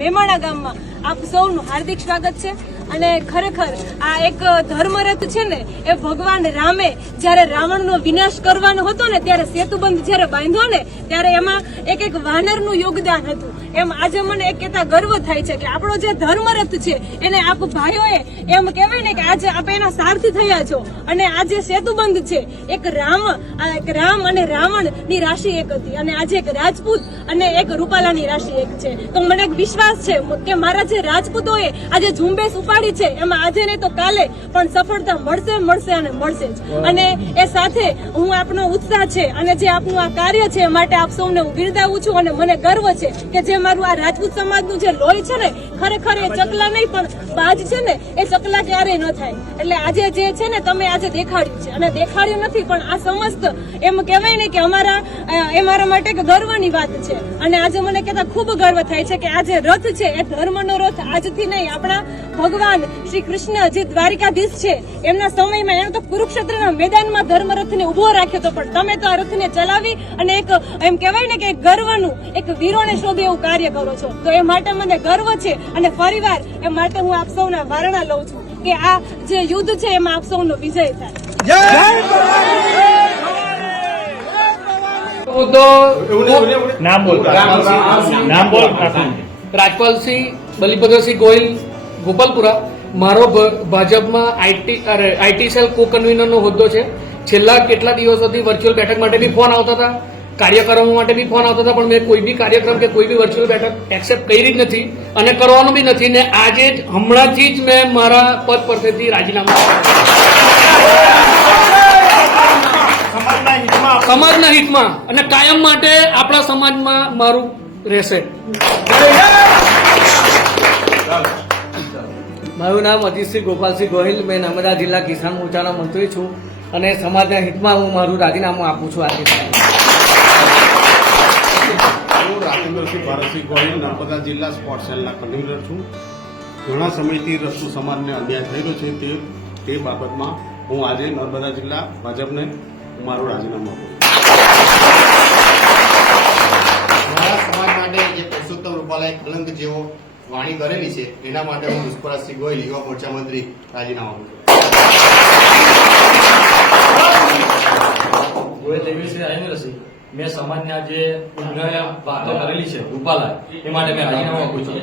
મેમાણા ગામમાં આપ સૌનું હાર્દિક સ્વાગત છે। અને ખરેખર આ એક ધર્મરથ છે ને, એ ભગવાન રામે જયારે રાવણનો વિનાશ કરવાનો હતો ને, ત્યારે સેતુબંધ જયારે બાંધ્યો ને, ત્યારે એમાં એક વાનરનું યોગદાન હતું। એમ આજે મને એક કહેતા ગર્વ થાય છે કે આપણો જે ધર્મરથ છે એને આપ ભાઈઓએ એમ કહેવાય ને કે આજે આપ એના સારથી થયા છો। અને આ જે સેતુબંધ છે, એક રામ અને રાવણ ની રાશિ એક હતી, અને આજે એક રાજપૂત અને એક રૂપાલાની રાશિ એક છે। તો મને એક વિશ્વાસ છે કે મારા જે રાજપૂતોએ આજે ઝુંબેશ ઉપાડી છે, એમાં આજે નહીં તો કાલે પણ સફળતા મળશે અને મળશે જ। અને એ સાથે હું આપનો ઉત્સાહ છે અને જે આપનું આ કાર્ય છે એ માટે આપ સૌને હું બિરદાવું છું। અને મને ગર્વ છે કે જે મારું આ રાજપૂત સમાજનું જે લોહી છે ને, ખરેખર એ ચકલા નહીં પણ બાજ છે ને, એ ચકલા ક્યારેય ન થાય। એટલે આજે જે છે ને તમે આજે દેખાડ્યું છે, અને દેખાડ્યું નથી પણ આ સમસ્ત એમ કહેવાય ને કે અમારા માટે એક ગર્વની વાત છે। અને આજે મને કહેતા ખૂબ ગર્વ થાય છે કે આ જે રથ છે એ ધર્મનો રથ આજથી નહીં, આપણા ભગવાન શ્રી કૃષ્ણ જે દ્વારિકાધીશ છે એમના સમયમાં એને તો કુરુક્ષેત્રના મેદાનમાં ધર્મરથને ઉભો રાખ્યો હતો, પણ તમે તો આ રથને ચલાવી અને એક એમ કહેવાય ને કે ગર્વનું એક વીરોને શોભે એવું કાર્ય કરો છો। તો એ માટે મને ગર્વ છે, અને ફરીવાર એ માટે હું આપ સૌના વારણા લઉં છું કે આ જે યુદ્ધ છે એમાં આપ સૌનો વિજય થાય। રાજપાલસિંહ બલિભદ્રસિંહ ગોહિલ ગોપાલપુરા। મારો ભાજપમાં આઈટી સેલ કો કન્વીનરનો હોદ્દો છે। છેલ્લા કેટલા દિવસોથી વર્ચ્યુઅલ બેઠક માટે બી ફોન આવતા હતા, કાર્યક્રમો માટે બી ફોન આવતા હતા, પણ મેં કોઈ બી કાર્યક્રમ કે કોઈ બી વર્ચ્યુઅલ બેઠક એક્સેપ્ટ કરી જ નથી અને કરવાનું બી નથી। ને આજે જ હમણાંથી જ મેં મારા પદ પરથી રાજીનામું સમાજના હિતમાં અને કાયમ માટે આપણા સમાજમાં મારું રહેશે। મારું નામ અજીતસિંહ ગોપાલસિંહ ગોહિલ, મેં નર્મદા જિલ્લા કિસાન મોરચાના મંત્રી છું, અને સમાજના હિતમાં હું મારું રાજીનામું આપું છું આજે। હું રાજેન્દ્રસિંહ ભારતસિંહ ગોહિલ નર્મદા જિલ્લા સ્પોર્ટ્સ સેલના કન્વીનર છું। ઘણા સમયથી રસ્તુ સમાજને અન્યાય થયેલો છે, તે બાબતમાં હું આજે નર્મદા જિલ્લા ભાજપને મારું રાજીનામું આપું છું। મારા સમાજ માટે જે પુરુષોત્તમ રૂપાલાએ કલંક જેવો વાણી કરેલી છે, એના માટે હું પુષ્પરાજસિંહ ગોહિલ યુવા મોરચા મંત્રી રાજીનામું આપું છું। ગોહિલ દેવીસિંહ રાજેન્દ્રસિંહ, મેં સમાજના જે વાતો કરેલી છે રૂપાલા, એ માટે મેં રાજીનામું આપું છું।